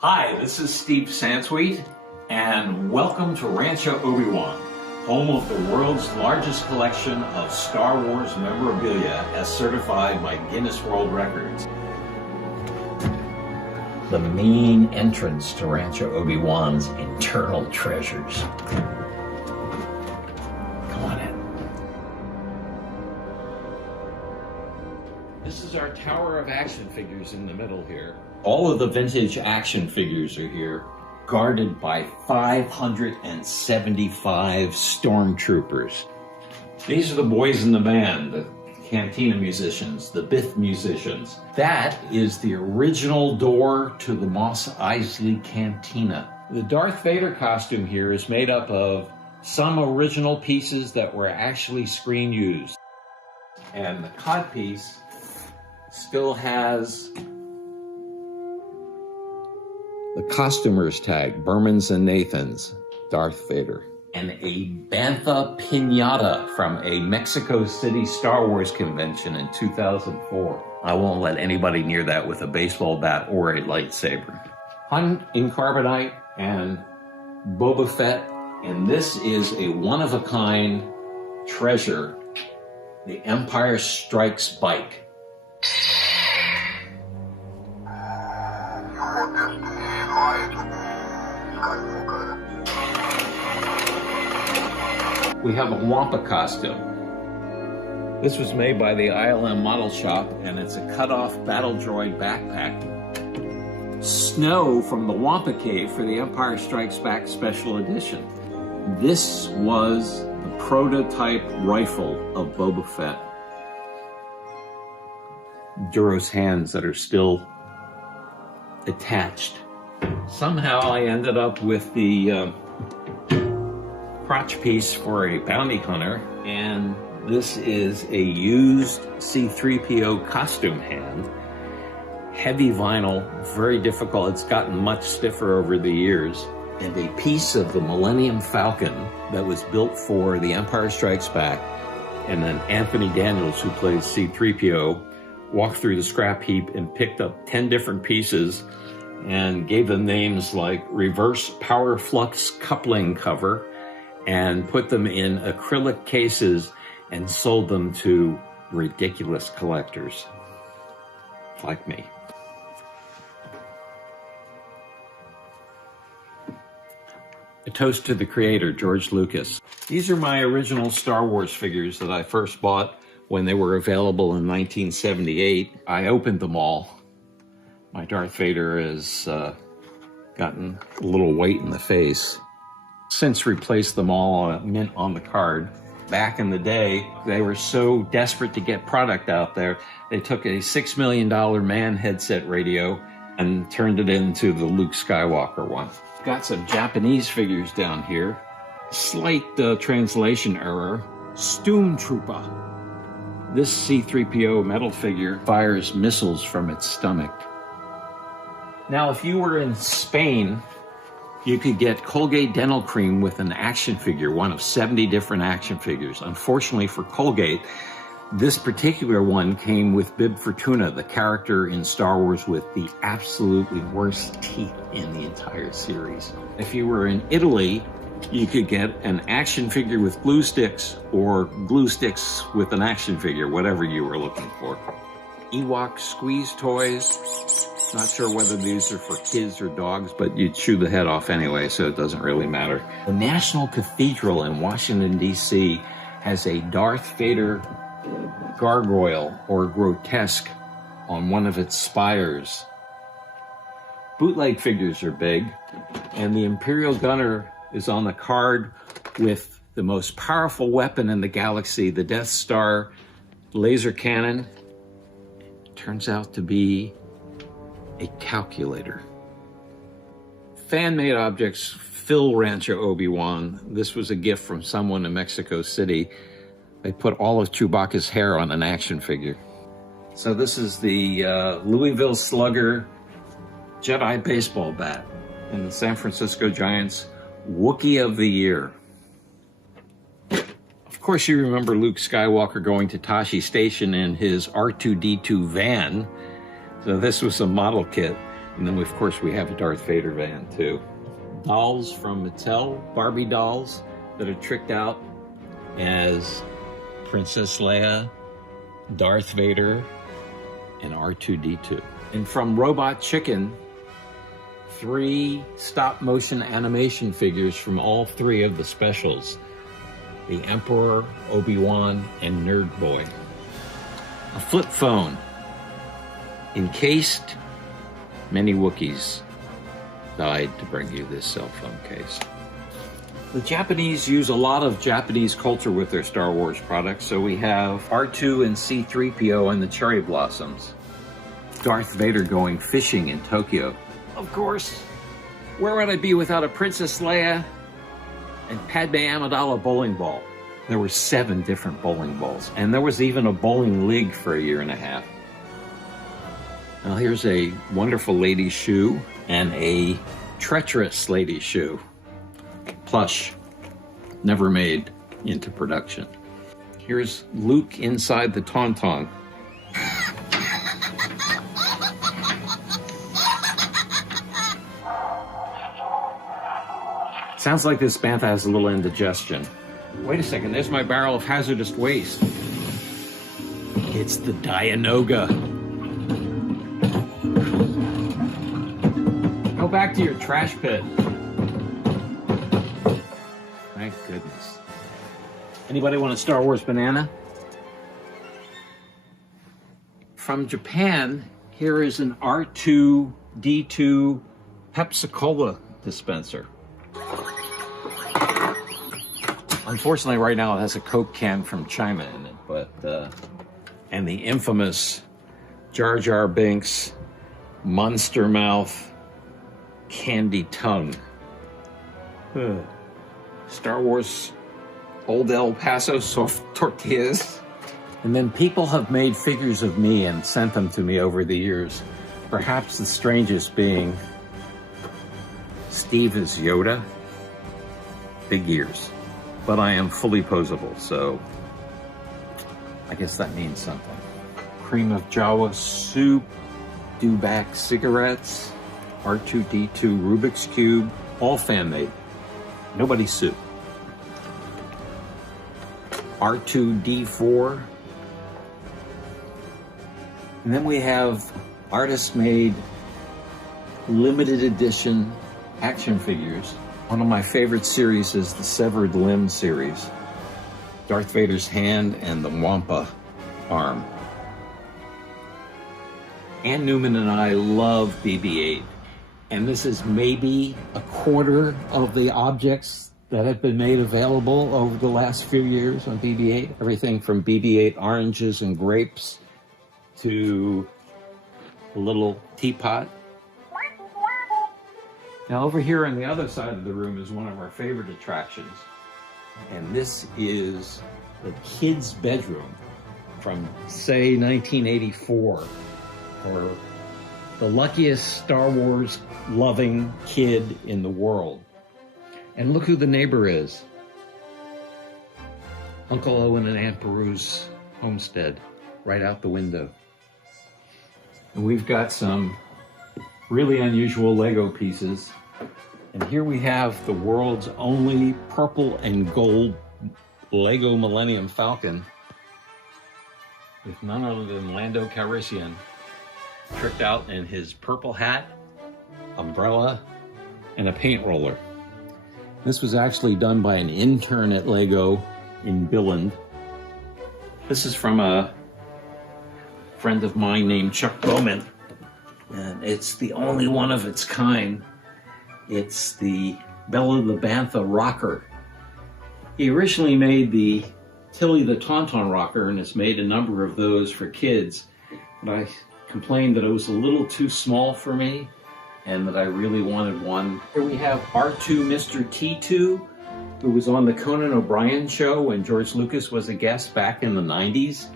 Hi, this is Steve Sansweet, and welcome to Rancho Obi-Wan, home of the world's largest collection of Star Wars memorabilia as certified by Guinness World Records. The main entrance to Rancho Obi-Wan's internal treasures. Come on in. This is our tower of action figures in the middle here. All of the vintage action figures are here, guarded by 575 stormtroopers. These are the boys in the band, the cantina musicians, the Bith musicians. That is the original door to the Mos Eisley Cantina. The Darth Vader costume here is made up of some original pieces that were actually screen used. And the codpiece still has the costumer's tag, Berman's and Nathan's, Darth Vader. And a Bantha Pinata from a Mexico City Star Wars convention in 2004. I won't let anybody near that with a baseball bat or a lightsaber. Hung in carbonite and Boba Fett. And this is a one-of-a-kind treasure, the Empire Strikes bike. We have a Wampa costume. This was made by the ILM Model Shop, and it's a cut-off battle droid backpack. Snow from the Wampa Cave for the Empire Strikes Back Special Edition. This was the prototype rifle of Boba Fett. Duro's hands that are still attached. Somehow I ended up with the crotch piece for a bounty hunter, and this is a used C-3PO costume hand. Heavy vinyl, very difficult. It's gotten much stiffer over the years. And a piece of the Millennium Falcon that was built for The Empire Strikes Back. And then Anthony Daniels, who plays C-3PO, walked through the scrap heap and picked up 10 different pieces and gave them names like Reverse Power Flux Coupling Cover, and put them in acrylic cases and sold them to ridiculous collectors like me. A toast to the creator, George Lucas. These are my original Star Wars figures that I first bought when they were available in 1978. I opened them all. My Darth Vader has gotten a little white in the face. Since replaced them all on a mint on the card. Back in the day, they were so desperate to get product out there, they took a $6 million man headset radio and turned it into the Luke Skywalker one. Got some Japanese figures down here. Slight translation error. Stormtrooper. This C-3PO metal figure fires missiles from its stomach. Now, if you were in Spain, you could get Colgate Dental Cream with an action figure, one of 70 different action figures. Unfortunately for Colgate, this particular one came with Bib Fortuna, the character in Star Wars with the absolutely worst teeth in the entire series. If you were in Italy, you could get an action figure with glue sticks or glue sticks with an action figure, whatever you were looking for. Ewok squeeze toys. Not sure whether these are for kids or dogs, but you'd chew the head off anyway, so it doesn't really matter. The National Cathedral in Washington, D.C. has a Darth Vader gargoyle or grotesque on one of its spires. Bootleg figures are big, and the Imperial Gunner is on the card with the most powerful weapon in the galaxy, the Death Star laser cannon. Turns out to be a calculator. Fan-made objects fill Rancho Obi-Wan. This was a gift from someone in Mexico City. They put all of Chewbacca's hair on an action figure. So this is the Louisville Slugger Jedi baseball bat and the San Francisco Giants Wookiee of the Year. Of course, you remember Luke Skywalker going to Tashi Station in his R2-D2 van. So this was a model kit. And then, of course, we have a Darth Vader van, too. Dolls from Mattel, Barbie dolls that are tricked out as Princess Leia, Darth Vader, and R2-D2. And from Robot Chicken, 3 stop-motion animation figures from all 3 of the specials. The Emperor, Obi-Wan, and Nerd Boy. A flip phone. Encased, many Wookiees died to bring you this cell phone case. The Japanese use a lot of Japanese culture with their Star Wars products, so we have R2 and C-3PO and the cherry blossoms. Darth Vader going fishing in Tokyo. Of course, where would I be without a Princess Leia and Padme Amidala bowling ball? There were 7 different bowling balls, and there was even a bowling league for a year and a half. Now here's a wonderful lady's shoe and a treacherous lady's shoe. Plush, never made into production. Here's Luke inside the Tauntaun. Sounds like this bantha has a little indigestion. Wait a second, there's my barrel of hazardous waste. It's the Dianoga. Go back to your trash pit. Thank goodness. Anybody want a Star Wars banana? From Japan, here is an R2-D2 Pepsi-Cola dispenser. Unfortunately, right now it has a Coke can from China in it, but and the infamous Jar Jar Binks Monster Mouth Candy Tongue. Star Wars Old El Paso soft tortillas. And then people have made figures of me and sent them to me over the years. Perhaps the strangest being Steve is Yoda, big ears. But I am fully posable, so I guess that means something. Cream of Jawa soup, Dewback cigarettes, R2-D2 Rubik's Cube, all fan-made. Nobody's soup. R2-D4. And then we have artist-made limited edition action figures. One of my favorite series is the Severed Limb series. Darth Vader's hand and the Wampa arm. Ann Newman and I love BB-8. And this is maybe a quarter of the objects that have been made available over the last few years on BB-8. Everything from BB-8 oranges and grapes to a little teapot. Now over here on the other side of the room is one of our favorite attractions. And this is the kid's bedroom from, say, 1984, for the luckiest Star Wars loving kid in the world. And look who the neighbor is. Uncle Owen and Aunt Beru's homestead, right out the window. And we've got some really unusual Lego pieces. And here we have the world's only purple and gold Lego Millennium Falcon with none other than Lando Calrissian tricked out in his purple hat, umbrella, and a paint roller. This was actually done by an intern at Lego in Billund. This is from a friend of mine named Chuck Bowman, and it's the only one of its kind. It's the Bella the Bantha rocker. He originally made the Tilly the Tauntaun rocker and has made a number of those for kids, but I complained that it was a little too small for me and that I really wanted one. Here we have R2 Mr. T2, who was on the Conan O'Brien show when George Lucas was a guest back in the 90s,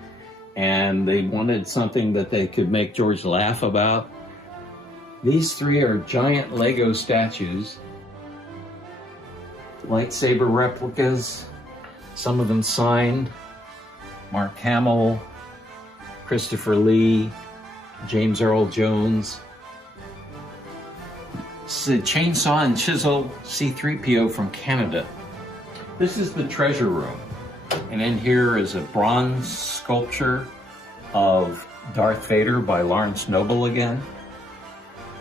and they wanted something that they could make George laugh about. These 3 are giant Lego statues, lightsaber replicas, some of them signed. Mark Hamill, Christopher Lee, James Earl Jones. This is a chainsaw and chisel C-3PO from Canada. This is the treasure room. And in here is a bronze sculpture of Darth Vader by Lawrence Noble again.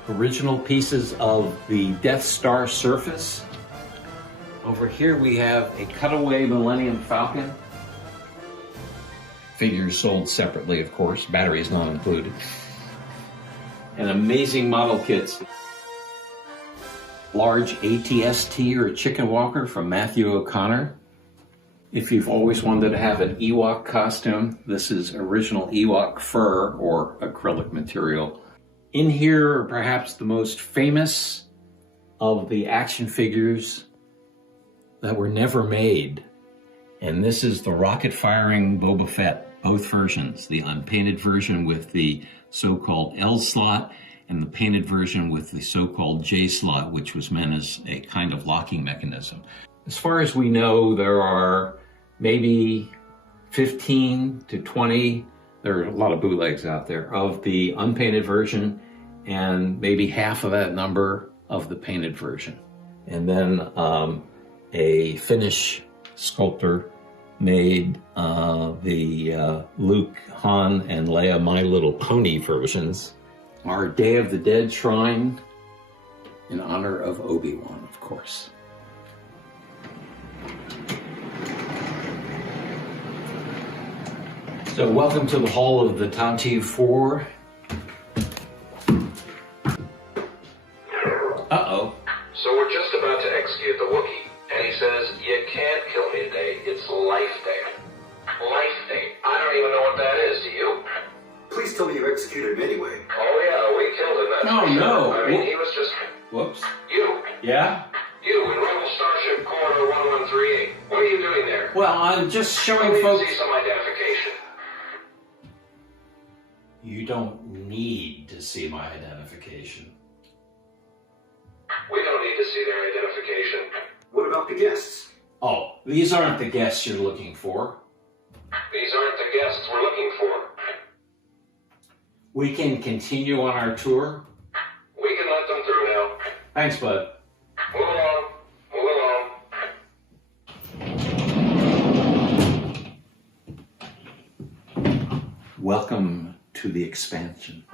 Original pieces of the Death Star surface. Over here we have a cutaway Millennium Falcon. Figures sold separately, of course, batteries not included. And amazing model kits. Large ATST or a chicken walker from Matthew O'Connor. If you've always wanted to have an Ewok costume, this is original Ewok fur or acrylic material. In here are perhaps the most famous of the action figures that were never made. And this is the rocket-firing Boba Fett, both versions, the unpainted version with the so-called L slot and the painted version with the so-called J slot, which was meant as a kind of locking mechanism. As far as we know, there are maybe 15 to 20, there are a lot of bootlegs out there, of the unpainted version, and maybe half of that number of the painted version. And then a Finnish sculptor made the Luke, Han, and Leia My Little Pony versions. Our Day of the Dead shrine in honor of Obi-Wan, of course. So welcome to the Hall of the Tantive 4. Uh-oh. So we're just about to execute the Wookiee, and he says, you can't kill me today, it's Life Day. Life Day. I don't even know what that is, do you? Please tell me you executed him anyway. Oh yeah, we killed him, that's Oh, for sure. no. I mean, he was just... Whoops. You. Yeah? You in Rebel Starship Corridor 1138. What are you doing there? Well, I'm just I showing need to folks... see some identification. You don't need to see my identification. We don't need to see their identification. What about the guests? Oh, these aren't the guests you're looking for. These aren't the guests we're looking for. We can continue on our tour. We can let them through now. Thanks, bud. Move along. Move along. Welcome to the expansion.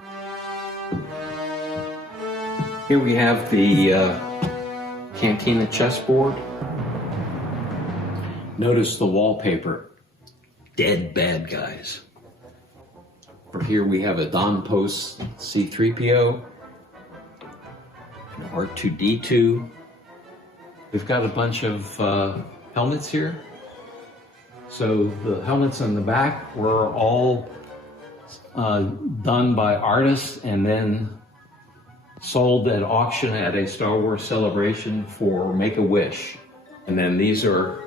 Here we have the Cantina chessboard. Notice the wallpaper. Dead bad guys. Over here we have a Don Post C-3PO, an R2-D2. We've got a bunch of helmets here. So the helmets on the back were all done by artists and then sold at auction at a Star Wars celebration for Make-A-Wish. And then these are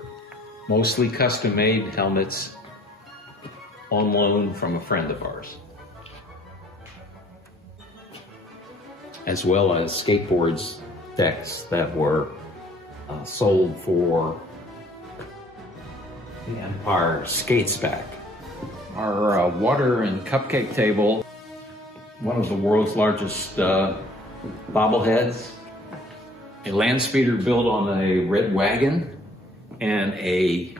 mostly custom-made helmets on loan from a friend of ours. As well as skateboards decks that were sold for the Empire Skates Back. Our water and cupcake table, one of the world's largest bobbleheads, a land speeder built on a red wagon, and a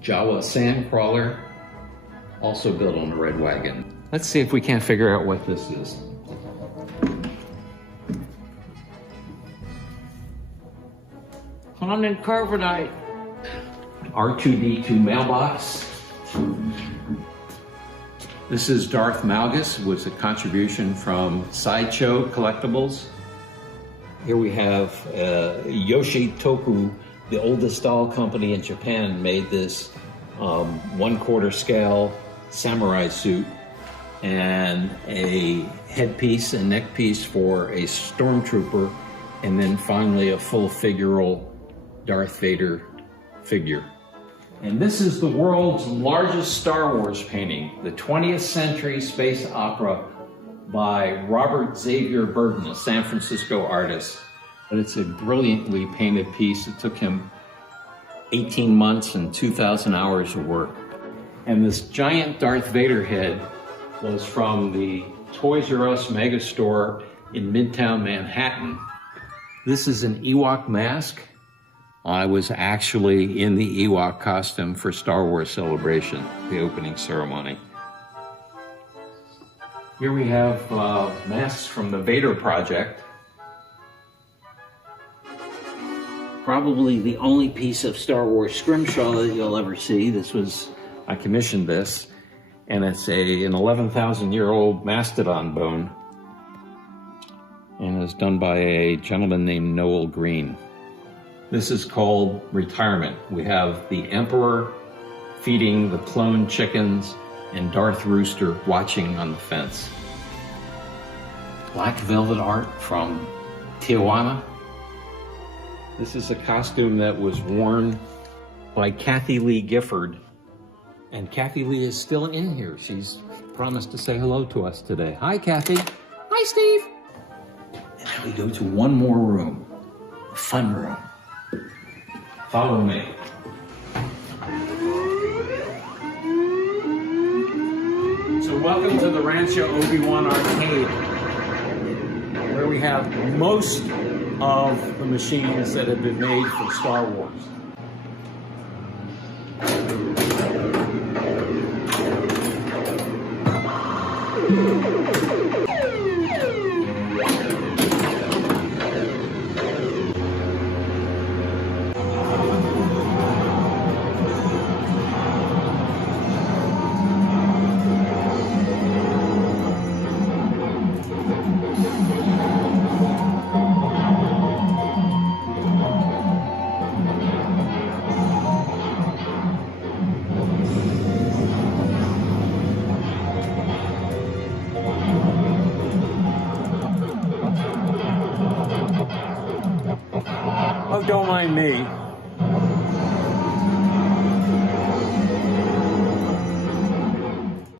Jawa sand crawler also built on a red wagon. Let's see if we can't figure out what this is. Conan carbonite. R2-D2 mailbox. This is Darth Malgus, was a contribution from Sideshow Collectibles. Here we have Yoshi Toku, the oldest doll company in Japan, made this 1/4 scale samurai suit and a headpiece and neckpiece for a stormtrooper, and then finally a full figural Darth Vader figure. And this is the world's largest Star Wars painting, the 20th Century Space Opera by Robert Xavier Burton, a San Francisco artist. But it's a brilliantly painted piece. It took him 18 months and 2,000 hours of work. And this giant Darth Vader head was from the Toys R Us megastore in Midtown Manhattan. This is an Ewok mask. I was actually in the Ewok costume for Star Wars Celebration, the opening ceremony. Here we have masks from the Vader Project. Probably the only piece of Star Wars scrimshaw that you'll ever see. I commissioned this, and it's an 11,000-year-old mastodon bone, and it's done by a gentleman named Noel Green. This is called Retirement. We have the Emperor feeding the clone chickens and Darth Rooster watching on the fence. Black velvet art from Tijuana. This is a costume that was worn by Kathy Lee Gifford. And Kathy Lee is still in here. She's promised to say hello to us today. Hi, Kathy. Hi, Steve. And now we go to one more room, a fun room. Follow me. So welcome to the Rancho Obi-Wan Arcade, where we have most of the machines that have been made for Star Wars. Oh, don't mind me.